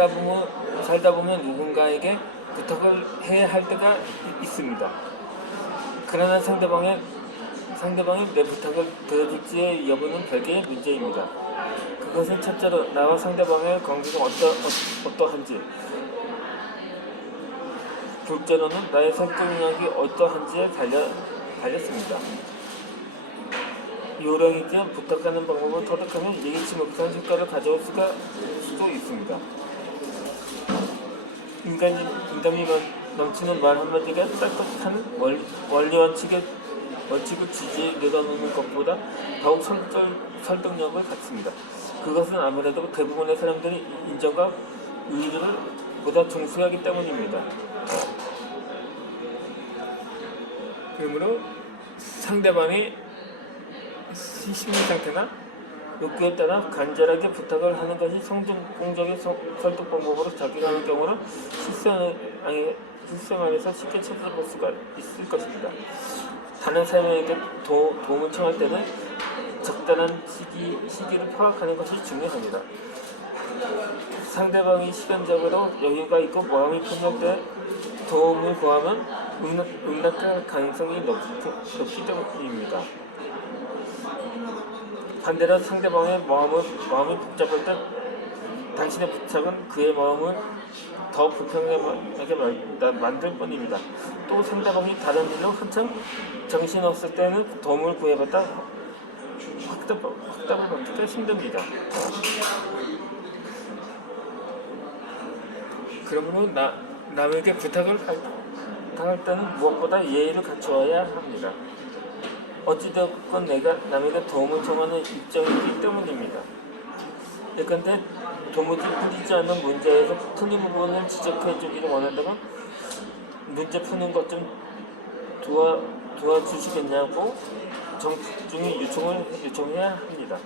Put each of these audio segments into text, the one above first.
살다 보면 살다 보면 누군가에게 부탁을 해야 할 때가 이- 있습니다. 그러나 상대방의 상대방이 내 부탁을 들어줄지의 여부는 별개의 문제입니다. 그것은 첫째로 나와 상대방의 관계가 어떠, 어, 어떠한지 둘째로는 나의 설득력이 어떠한지에 달려, 달렸습니다. 요령이기에 부탁하는 방법을 터득하면 예기치 못한 효과를 가져올 수가 수도 있습니다. 인간, 인간미 넘치는 말 한마디가 딱딱한 원, 원리 원칙에, 원칙을 지지에 내려놓는 것보다 더욱 설득, 설득력을 갖습니다. 그것은 아무래도 대부분의 사람들이 인정과 의리를 보다 중시하기 때문입니다. 그러므로 상대방의 시- 심리 상태나 욕구에 따라 간절하게 부탁을 하는 것이 성공적인 성- 설득 방법으로 작용하는 경우는 실생, 아니, 실생 안에서 쉽게 찾아볼 수가 있을 것입니다. 다른 사람에게 도, 도움을 청할 때는 적절한 시기, 시기를 파악하는 것이 중요합니다. 상대방이 시간적으로 여유가 있고 마음이 편할 때 도움을 구하면 응- 응답할 가능성이 높, 높기 때문입니다. 반대로 상대방의 마음을, 마음이 복잡할 때 당신의 부탁은 그의 마음을 더 불편하게 만들 뿐입니다. 또 상대방이 다른 일로 한참 정신없을 때는 도움을 구해봤다 확답, 확답을 받기가 힘듭니다. 그러므로 나, 남에게 부탁을 할, 할 때는 무엇보다 예의를 갖추어야 합니다. 어찌됐건 내가 남에게 도움을 청하는 입장이기 때문입니다. 예컨대 도무지 풀리지 않는 문제에서 틀린 부분을 지적해 주기를 원한다면 문제 푸는 것 좀 도와, 도와주시겠냐고 정중히 요청을 요청해야 합니다.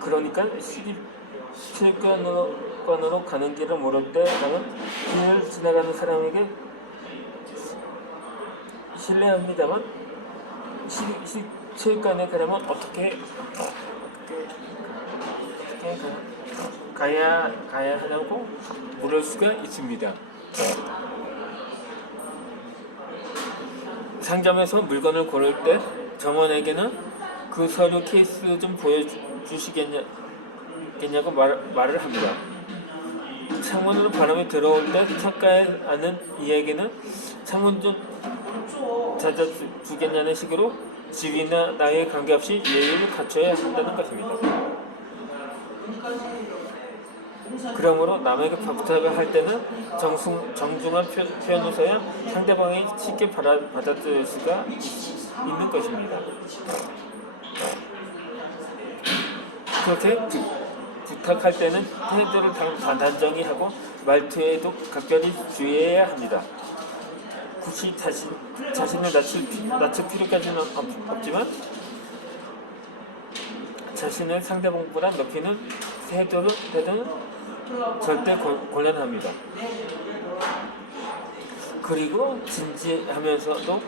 그러니까 시립 체육관으로 관으로 가는 길을 모를 때 나는 길을 지나가는 사람에게 실례합니다만 체육관에 가려면 어떻게 어떻게, 가야 가야 하냐고 물을 수가 있습니다. 상점에서 물건을 고를 때 점원에게는 그 서류 케이스 좀 보여주시겠냐 겠냐고 말, 말을 합니다. 창문으로 바람이 들어올 때 창가에 아는 이에게는 창문 좀 찾아주겠냐는 식으로 집이나 나이에 관계없이 예의를 갖춰야 한다는 것입니다. 그러므로 남에게 부탁을 할 때는 정승, 정중한 표, 현을 써야 상대방이 쉽게 받아, 받아들일 수가 있는 것입니다. 그렇게 부, 부탁할 때는 태도를 단- 단단정히 하고 말투에도 각별히 주의해야 합니다. 굳이 자신, 자신을 낮출, 피- 낮출 필요까지는 없, 없지만 자신을 상대방보다 높이는 태도를, 태도는 절대 곤- 곤란합니다. 그리고 진지하면서도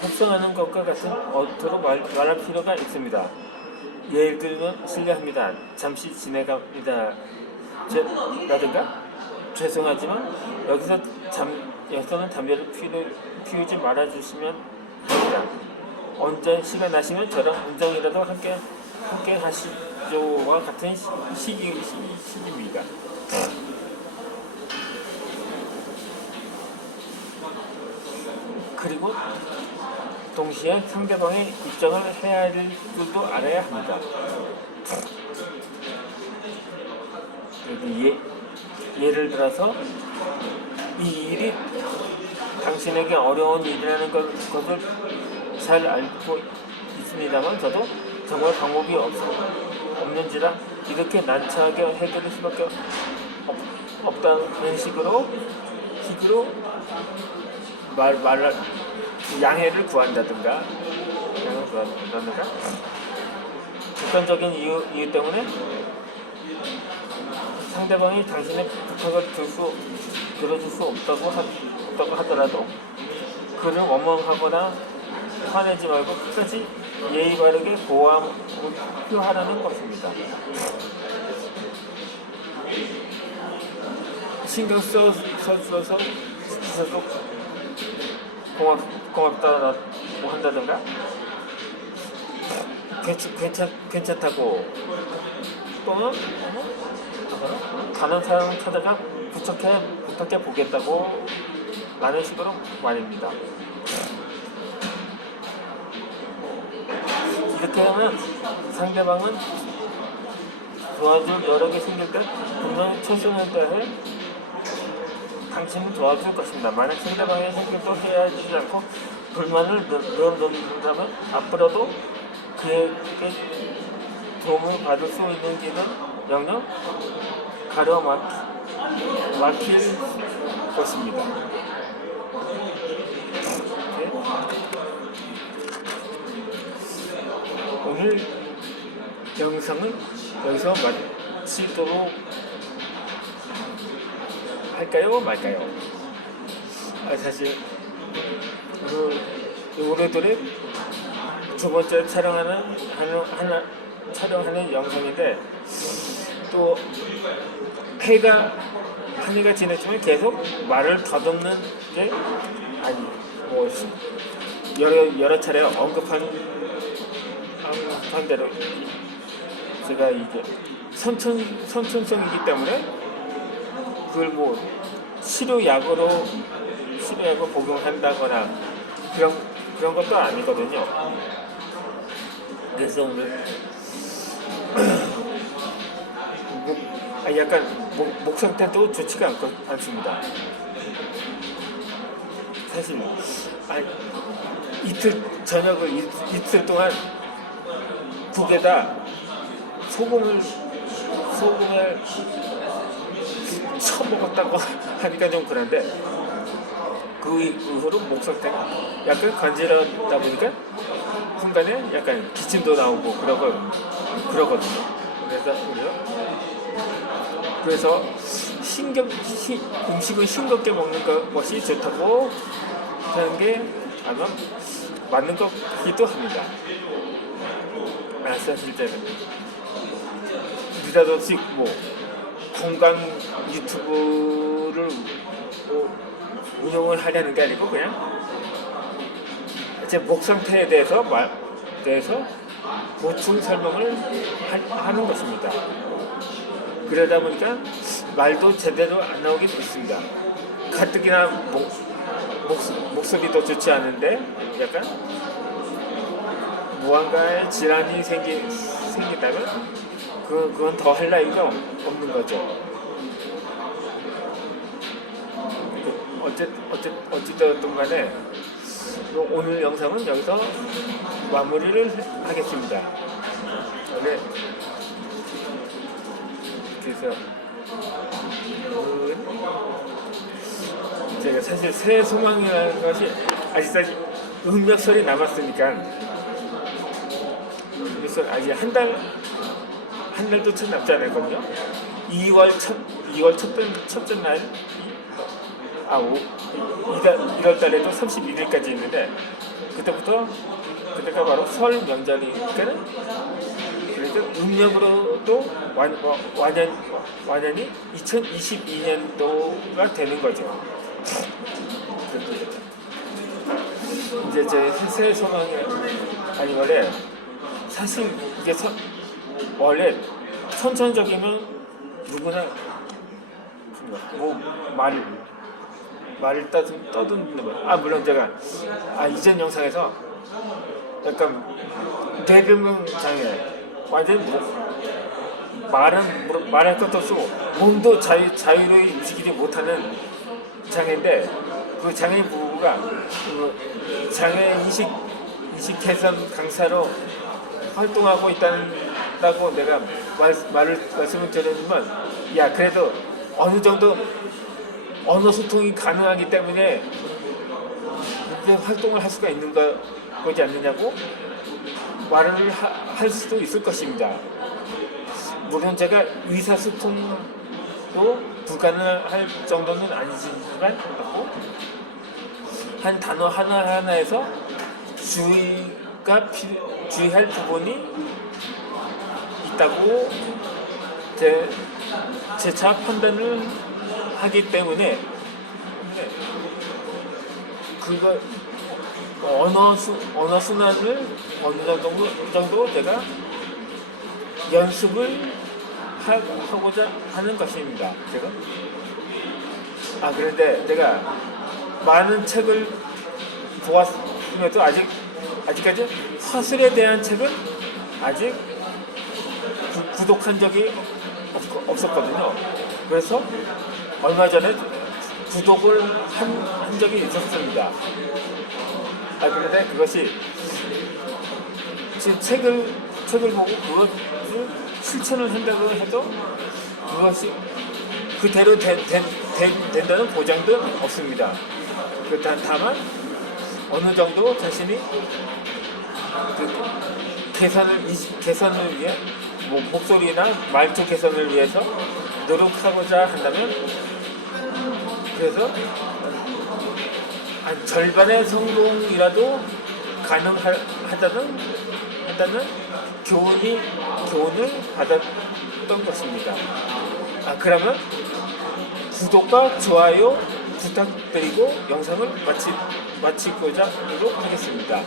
협상하는 것과 같은 어투로 말, 말할 필요가 있습니다. 예를 들면 실례합니다. 잠시 지내갑니다. 제, 라든가 죄송하지만 여기서 잠 여기서는 담배를 피우, 피우지 말아주시면 됩니다. 언제 시간 나시면 저랑 운동이라도 함께 함께 하시죠와 같은 시, 시기 시, 시기입니다. 그리고 동시에 상대방의 입장을 헤아릴 줄도 알아야 합니다. 예, 예를 들어서 이 일이 당신에게 어려운 일이라는 것, 것을 잘 알고 있습니다만 저도 정말 방법이 없, 없는지라 이렇게 난처하게 해결할 수밖에 없, 없다는 식으로 식으로 말, 말을 양해를 구한다든가 양해를 구한다든가 객관적인 이유, 이유 때문에 상대방이 당신의 부탁을 들 수, 들어줄 수 없다고, 하, 없다고 하더라도 그를 원망하거나 화내지 말고 끝까지 예의 바르게 보호함을 표하라는 것입니다. 신경 써, 써, 써서 주셔서 고맙, 고맙다고 한다든가 괜찮, 괜찮, 괜찮다고 또는 어? 다른 사람을 찾아가 부탁해, 부탁해 보겠다고 라는 식으로 말입니다. 이렇게 하면 상대방은 도와줄 개 생길 때 분명히 최선을 다해 당신을 도와줄 것입니다. 만약 상대방의 생각도 헤아리지 않고 불만을 늘어놓는다면 앞으로도 그에게 도움을 받을 수 있는 길은 영영 가로막힐 것입니다. 네. 오늘 영상은 여기서 마치도록 할까요 말까요? 아, 사실 오늘 올해들의 두 번째 촬영하는 하는, 하나 촬영하는 영상인데 또 해가 한 해가 지났지만 계속 말을 더듬는 게 아니 뭐 여러 여러 차례 언급한 언급한 대로 제가 이게 선천 선천성이기 때문에 그걸 뭐 치료약으로 치료약을 복용한다거나 그런 그런 것도 아니거든요. 그래서 오늘 약간 목, 목 상태도 좋지가 않고, 않습니다. 사실 아, 이틀 저녁을 이, 이틀 동안 국에다 소금을 소금을 처먹었다고 하니까 좀 그런데 그 이후로 목 상태가 약간 간지럽다 보니까 순간에 약간 기침도 나오고 그러고 그러거든요. 그래서 그래서 신경 시, 음식은 싱겁게 먹는 것, 것이 좋다고 하는 게 아마 맞는 것 같기도 합니다. 아, 사실 때는 느닷없이 뭐 건강 유튜브를 뭐 운영을 하려는 게 아니고 그냥 제 목 상태에 대해서 말 대해서 보충 설명을 하, 는 것입니다. 그러다 보니까 말도 제대로 안 나오게 됐습니다. 가뜩이나 목, 목, 목소리도 좋지 않은데 약간 무언가에 질환이 생기, 생긴다면 그, 그건 더 할 나위가 없는 거죠. 그 어쨌, 어쨌, 어찌되었든 간에 오늘 영상은 여기서 마무리를 하겠습니다. 사실 새 소망이라는 것이 아직까지 음력설이 남았으니까 그래서 아직 한 달, 한 달도 채 남지 않았거든요. 2월 첫, 2월 첫째, 첫째 날, 아, 오, 2월, 1월 달에도 31일까지 있는데, 그때부터, 그때가 바로 설 명절이니까는, 그래도 음력으로도 완, 어, 완연, 완연히 2022년도가 되는 거죠. 이제 제새 소망이, 아니, 원래, 사실 이게 서, 원래 선천적이면 누구나 뭐 말, 말을 떠든, 거야. 아 물론 제가 아 이전 영상에서 약간 대변경 장애 완전 뭐, 말은 뭐, 말할 것도 없고 몸도 자유, 자유로이 움직이지 못하는 장애인데 그 장애 부부가 그 장애 인식 인식 개선 강사로 활동하고 있다고 내가 말, 말을 말씀을 드렸지만 야 그래도 어느 정도 언어 소통이 가능하기 때문에 이렇게 활동을 할 수가 있는 거, 거지 않느냐고 말을 하, 할 수도 있을 것입니다. 물론 제가 의사소통 도 불가능할 정도는 아니지만 한 단어 하나하나에서 주의가 필요 주의할 부분이 있다고 제, 재차 판단을 하기 때문에 그거 언어 수 언어 순환을 어느 정도 정도 제가 연습을 하, 하고자 하는 것입니다. 제가 아 그런데 제가 많은 책을 보았음에도 아직 아직까지 서술에 대한 책은 아직 구, 구독한 적이 없, 없었거든요. 그래서 얼마 전에 구독을 한, 한 적이 있었습니다. 아 그런데 그것이 지금 책을 책을 보고 그것을 실천을 한다고 해도 그것이 그대로 된, 된, 된, 된다는 보장도 없습니다. 그 다- 다만 어느 정도 자신이 그 이- 개선을 위해 뭐 목소리나 말투 개선을 위해서 노력하고자 한다면 그래서 한 절반의 성공이라도 가능하다는 한다는 교훈이 교훈을 받았던 것입니다. 아 그러면 구독과 좋아요 부탁드리고 영상을 마치 마치고자 하도록 하겠습니다.